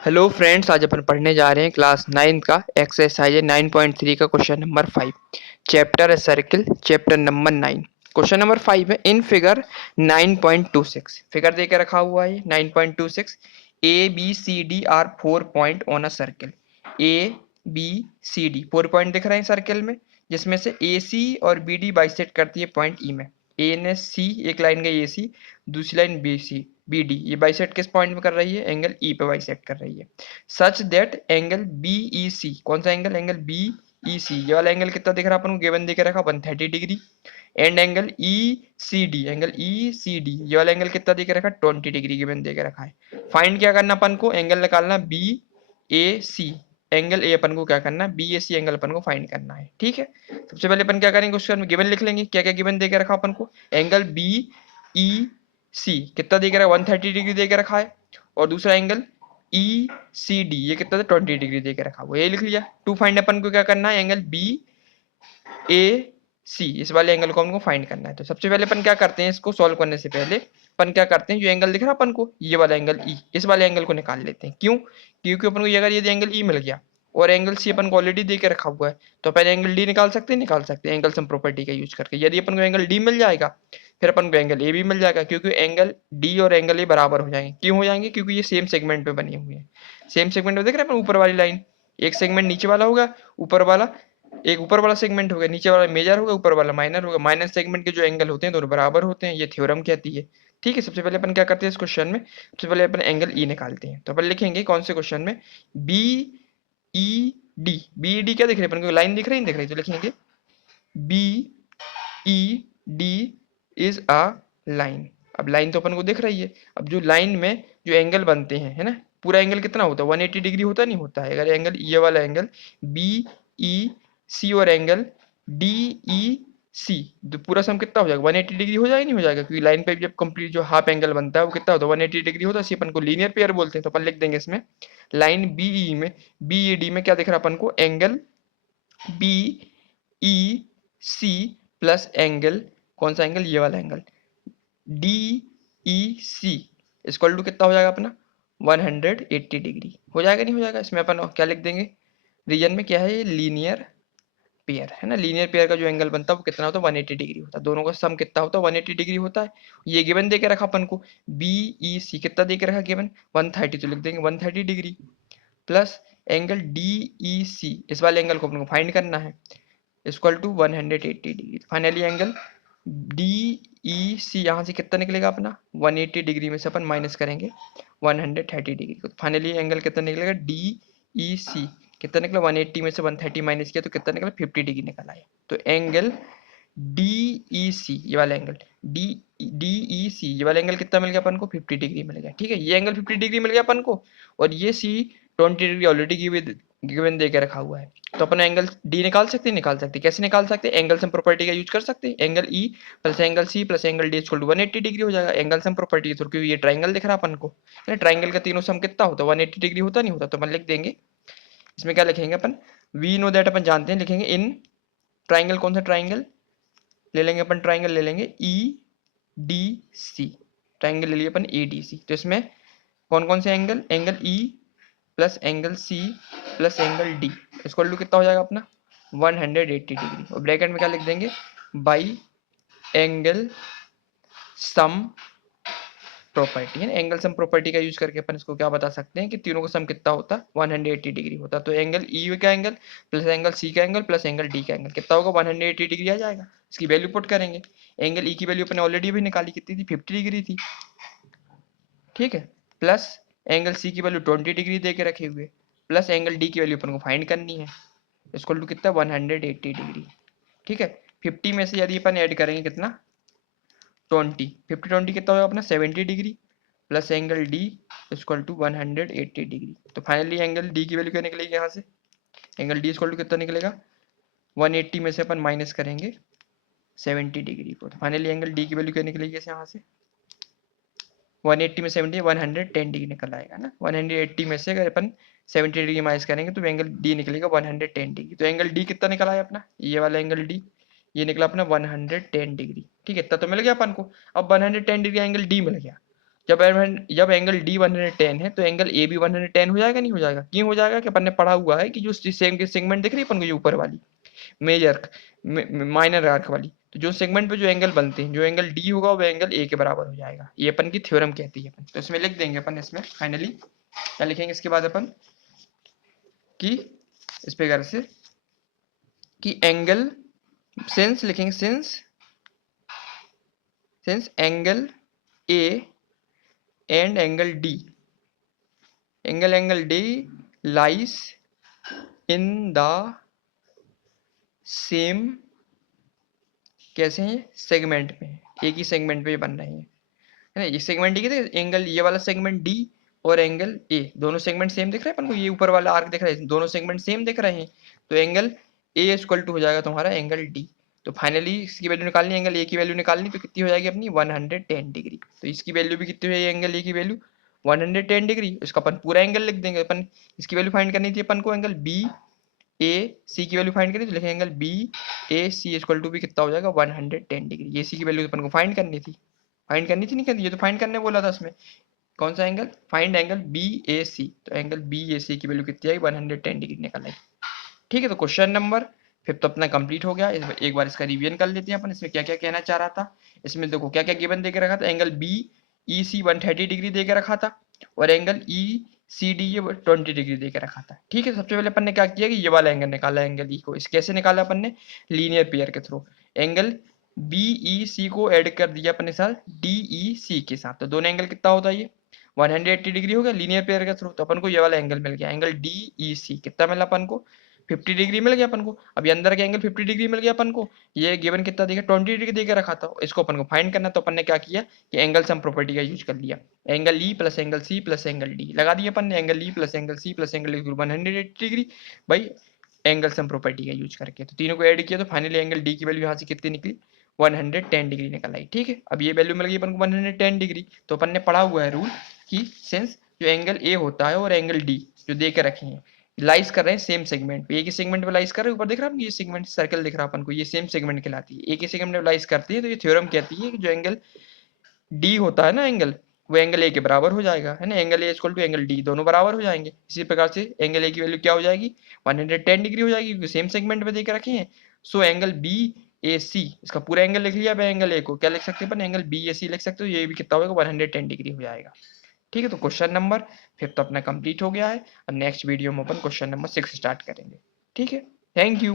Hello friends, आज अपन पढ़ने जा रहे हैं क्लास 9 का एक्सरसाइज 9.3 का क्वेश्चन नंबर 5। चैप्टर है circle, chapter number 9। Question number 5 है इन फिगर 9.26। फिगर दे के रखा हुआ है 9.26। A B C D are 4 point on a circle. A B C D 4 point दिख रहे हैं सर्किल में, जिसमें से ए सी और बी डी बाइसेक्ट करती है पॉइंट ई में। ए ने सी, एक लाइन गई ए सी, दूसरी line B C, B D, ये बाइसेक्ट किस पॉइंट में कर रही है? एंगल ई पे बाइसेक्ट कर रही है। Such that angle B E C, कौन सा एंगल? एंगल बी ई सी, ये वाला एंगल कितना दिख रहा है अपन को? गिवन दे के रखा 130 degree. And angle E C D, angle E C D, ये वाला एंगल कितना दे के रखा? 20 डिग्री गिवन दे के रखा है। फाइंड क्या करना अपन को? एंगल निकालना B A C. Angle A अपन को क्या करना है? बी ए सी एंगल अपन को फाइंड करना है। ठीक है, सबसे पहले अपन क्या करेंगे, क्वेश्चन में गिवन लिख लेंगे। क्या क्या गिवन दे के रखा अपन को? एंगल बी ई सी कितना दे के रखा? 130 डिग्री दे के रखा है। और दूसरा एंगल ई सी डी, ये कितना? 20 डिग्री दे के रखा हुआ, ये लिख लिया। टू फाइंड अपन को क्या करना है? एंगल बी ए सी, इस वाले एंगल को हमको फाइंड करना है। तो सबसे पहले अपन क्या करते हैं, इसको सॉल्व करने से पहले अपन क्या करते हैं, जो एंगल दिख रहा है अपन को, ये वाला एंगल ई, इस वाले एंगल को निकाल लेते हैं। क्यों? क्योंकि अपन को अगर ये एंगल ई मिल गया और एंगल सी अपन को ऑलरेडी दे के रखा हुआ है, तो पहले एंगल डी निकाल सकते हैं, निकाल सकते हैं एंगल सम प्रॉपर्टी का यूज करके। यदि अपन को एंगल डी मिल जाएगा, फिर अपन को एंगल ए भी मिल जाएगा, क्योंकि एंगल डी और एंगल ए बराबर हो जाएंगे। क्यों हो जाएंगे? क्योंकि ये सेम सेगमेंट पे बने हुए हैं। सेम सेगमेंट में देख रहे हैं अपन, ऊपर वाली लाइन, एक सेगमेंट नीचे वाला होगा, ऊपर वाला एक ऊपर वाला सेगमेंट होगा, नीचे वाला मेजर होगा, ऊपर वाला माइनर होगा। माइनर सेगमेंट के जो एंगल होते हैं दोनों बराबर होते हैं, ये थ्योरम कहती है। ठीक है, सबसे पहले अपन क्या करते हैं इस क्वेश्चन में, सबसे पहले अपन एंगल ई निकालते हैं। तो अपन लिखेंगे कौन से क्वेश्चन में, B E D. B D क्या दिख रही है अपन को? लाइन दिख रही है, दिख रही है, तो लिखेंगे B E D is a line. अब लाइन तो अपन को दिख रही है। अब जो लाइन में जो एंगल बनते हैं, है ना, पूरा एंगल कितना होता है? 180 डिग्री होता नहीं होता है? अगर एंगल ये वाला एंगल बी ई सी और एंगल डी ई सी, तो पूरा सम कितना हो जाएगा? 180 डिग्री हो जाएगा, नहीं हो जाएगा? क्योंकि लाइन पे जब कंप्लीट जो हाफ एंगल बनता है वो कितना होता है? 180 डिग्री होता है। इसी अपन को लीनियर पेयर बोलते हैं। तो अपन लिख देंगे इसमें लाइन बीई में, बीईडी में क्या दिख रहा है अपन को? Angle B E C plus angle, कौन सा एंगल? ये वाला angle D E C, equal to कितना हो जाएगा अपना? 180 डिग्री हो जाएगा, नहीं हो जाएगा? इसमें अपन क्या लिख देंगे, रीजन में क्या है? ये लीनियर पेयर है ना। लीनियर पेयर का जो एंगल बनता है वो कितना होता है? 180 डिग्री होता है। दोनों का सम कितना होता है? 180 डिग्री होता है। ये गिवन दे के रखा अपन को, बी ई सी कितना दे के रखा गिवन? 130, तो लिख देंगे 130 degree plus angle D E C, इस वाले एंगल को अपन को फाइंड करना है, equal to 180 degree. Finally angle D E C यहाँ से कितना निकलेगा अपना? 180 डिग्री में से अपन माइनस करेंगे 130 डिग्री को। फाइनली एंगल कितना निकलेगा? डी ई सी कितना निकला? 180 में से 130 माइनस किया तो कितना निकला? 50 डिग्री निकल आया। तो एंगल डी ई सी, ये वाला angle D D E C, ये वाला एंगल कितना मिल गया अपन को? 50 डिग्री मिल गया। ठीक है, ये एंगल 50 डिग्री मिल गया अपन को, और ये सी 20 डिग्री ऑलरेडी गिवन दे के रखा हुआ है। तो अपन एंगल डी निकाल सकते हैं, निकाल सकते हैं। कैसे निकाल सकते हैं? एंगल सम प्रॉपर्टी का यूज कर सकते हैं। Angle E plus angle C plus angle D equal to 180 degree हो जाएगा एंगल सम प्रॉपर्टी के थ्रू, क्योंकि ये ट्राइंगल दिख रहा है अपन को। ट्राइंगल का तीनों सम कितना होता है? 180 डिग्री होता नहीं होता? तो अपन लिख देंगे इसमें, क्या लिखेंगे अपन? वी नो दैट, अपन जानते हैं, लिखेंगे इन ट्राइंगल, कौन सा ट्राइंगल ले लेंगे अपन? ट्राइंगल ले लेंगे ई डी सी, ट्राइंगल ले लिए अपन ए डी सी। तो इसमें कौन कौन से angle? Angle E plus angle C plus angle D equal to कितना हो जाएगा अपना? 180 डिग्री। और ब्रैकेट में क्या लिख देंगे? बाई एंगल सम प्रॉपर्टी है ना। एंगल सम प्रॉपर्टी का यूज करके अपन इसको क्या बता सकते हैं कि तीनों का सम कितना होता है? 180 डिग्री होता है। तो एंगल ई का एंगल प्लस एंगल सी का एंगल प्लस एंगल डी का एंगल कितना होगा? 180 डिग्री आ जाएगा। इसकी वैल्यू पुट करेंगे। एंगल ई की वैल्यू अपने ऑलरेडी भी निकाली, कितनी थी? 50 डिग्री थी। ठीक है, प्लस एंगल सी की वैल्यू 20 डिग्री दे के रखे हुए, प्लस एंगल डी की वैल्यू अपन को फाइंड करनी है, इक्वल टू कितना? 180 डिग्री। ठीक है, 50 में से यदि अपन ऐड करेंगे कितना? 20, 50 20 कितना होगा अपना? 70 degree plus angle D equal to 180 degree. तो फाइनली एंगल डी की वैल्यू क्या निकलेगी यहाँ से? एंगल डी इक्वल टू कितना निकलेगा? 180 में से अपन माइनस करेंगे 70 डिग्री को। तो फाइनली एंगल डी की वैल्यू क्या निकलेगी यहाँ से? 180 में 70, 110 डिग्री निकल आएगा ना। 180 में से अगर अपन 70 डिग्री माइनस करेंगे तो एंगल डी निकलेगा 110 डिग्री। तो एंगल डी कितना निकला है अपना? ये वाला एंगल डी, ये निकला अपना 110 डिग्री। ठीक है, इतना तो मिल गया अपन को। अब 110 डिग्री एंगल डी मिल गया, जब एंगल डी 110 है तो एंगल ए भी 110 हो जाएगा, नहीं हो जाएगा? क्यों हो जाएगा कि अपन ने पढ़ा हुआ है कि जो सेम के सेगमेंट दिख रही है अपन को, ये ऊपर वाली मेजर माइनर आर्क वाली, तो जो सेगमेंट पे जो एंगल बनते हैं, जो एंगल डी होगा वो एंगल ए के बराबर हो जाएगा। ये अपन की थ्योरम कहती है अपन। तो इसमें लिख देंगे अपन, इसमें फाइनली क्या लिखेंगे इसके बाद अपन कि इस प्रकार से कि एंगल सिंस लिखेंगे, since angle A and angle D lies in the same, कैसे हैं, सेगमेंट में, एक ही सेगमेंट पे बन रहे हैं, है ना? ये सेगमेंट डी के एंगल, ये वाला सेगमेंट डी और एंगल ए, दोनों सेगमेंट सेम दिख रहे हैं अपन को, ये ऊपर वाला आर्क दिख रहा है, दोनों सेगमेंट सेम दिख रहे हैं, तो एंगल ए इक्वल टू हो जाएगा तुम्हारा एंगल डी। तो फाइनली इसकी वैल्यू निकालनी, एंगल ए की वैल्यू निकालनी, तो कितनी हो जाएगी अपनी 110 डिग्री। तो इसकी वैल्यू भी कितनी हो जाएगी, एंगल ए की वैल्यू 110 डिग्री। इसका अपन पूरा एंगल लिख देंगे अपन, इसकी वैल्यू फाइंड करनी थी अपन को, एंगल बी ए सी की वैल्यू फाइंड करनी, तो लिखेंगे angle B A C equal to भी कितना हो जाएगा 110 डिग्री। ये सी की वैल्यू अपन को फाइंड करनी थी, नहीं करनी, ये तो फाइंड करने बोला था इसमें। कौन सा angle, find angle B A सी, तो एंगल बी ए सी की वैल्यू कितनी आएगी 110 डिग्री निकल आई। ठीक है, तो क्वेश्चन नंबर 5 तो अपना कंप्लीट हो गया। एक बार इसका रिवीजन कर लेते हैं अपन, इसमें क्या क्या कहना चाह रहा था। इसमें देखो क्या क्या गिवन दे के रखा था, एंगल बी ई सी 130 डिग्री दे के रखा था, और एंगल ई सी डी ये 20 डिग्री दे के रखा था। ठीक है, सबसे पहले अपन ने क्या किया कि ये वाला एंगल निकाला, एंगल ई को। इस कैसे निकाला अपन ने, लीनियर पेयर के थ्रू। एंगल बी ई सी को ऐड कर दिया अपने साथ डी ई सी के साथ, तो दोनों एंगल कितना होता है, ये 180 डिग्री हो गया लीनियर पेयर के थ्रू। तो अपन को ये वाला एंगल मिल गया, एंगल डी ई सी कितना मिला अपन को, 50 डिग्री मिल गया अपन को। अभी अंदर के एंगल 50 डिग्री मिल गया अपन को, ये गिवन कितना देखा 20 डिग्री देके रखा था, इसको अपन को फाइंड करना। तो अपन ने क्या किया कि एंगल सम प्रॉपर्टी का यूज कर लिया, angle E plus angle C plus angle D लगा दिया अपन ने, angle E plus angle C plus angle D 180 degree भाई एंगल सम प्रॉपर्टी का यूज करके। तो तीनों को ऐड किया तो फाइनली एंगल डी की वैल्यू यहाँ से कितनी निकली 110 डिग्री निकल आई। ठीक है, अब ये वैल्यू मिल गई अपन को 110 डिग्री। तो अपन ने पढ़ा हुआ है रूल कि सिंस जो एंगल ए होता है और एंगल डी जो दे के रखे हैं, लाइज कर रहे हैं सेम सेगमेंट पे, एक ही सेगमेंट पे लाइज कर रहे हैं, ऊपर दिख रहा है ये सेगमेंट सर्कल दिख रहा है अपन को, ये सेम सेगमेंट कहलाती है, एक ही सेगमेंट पे लाइज करती है। तो ये थ्योरम कहती है कि जो एंगल डी होता है ना एंगल, वो एंगल ए के बराबर हो जाएगा, है ना, angle A equal to angle D, दोनों बराबर हो जाएंगे। इसी प्रकार से एंगल ए की वैल्यू क्या हो जाएगी 110 डिग्री हो जाएगी, क्योंकि सेम सेगमेंट में देके रखे हैं। सो एंगल बी ए सी, इसका पूरा एंगल लिख लिया, एंगल ए को क्या लिख सकते हैं अपन, एंगल बी ए सी लिख सकते हो, ये भी कितना होगा 110 डिग्री हो जाएगा। ठीक है, तो क्वेश्चन नंबर 5 तो अपना कंप्लीट हो गया है। अब नेक्स्ट वीडियो में अपन क्वेश्चन नंबर 6 स्टार्ट करेंगे। ठीक है, थैंक यू।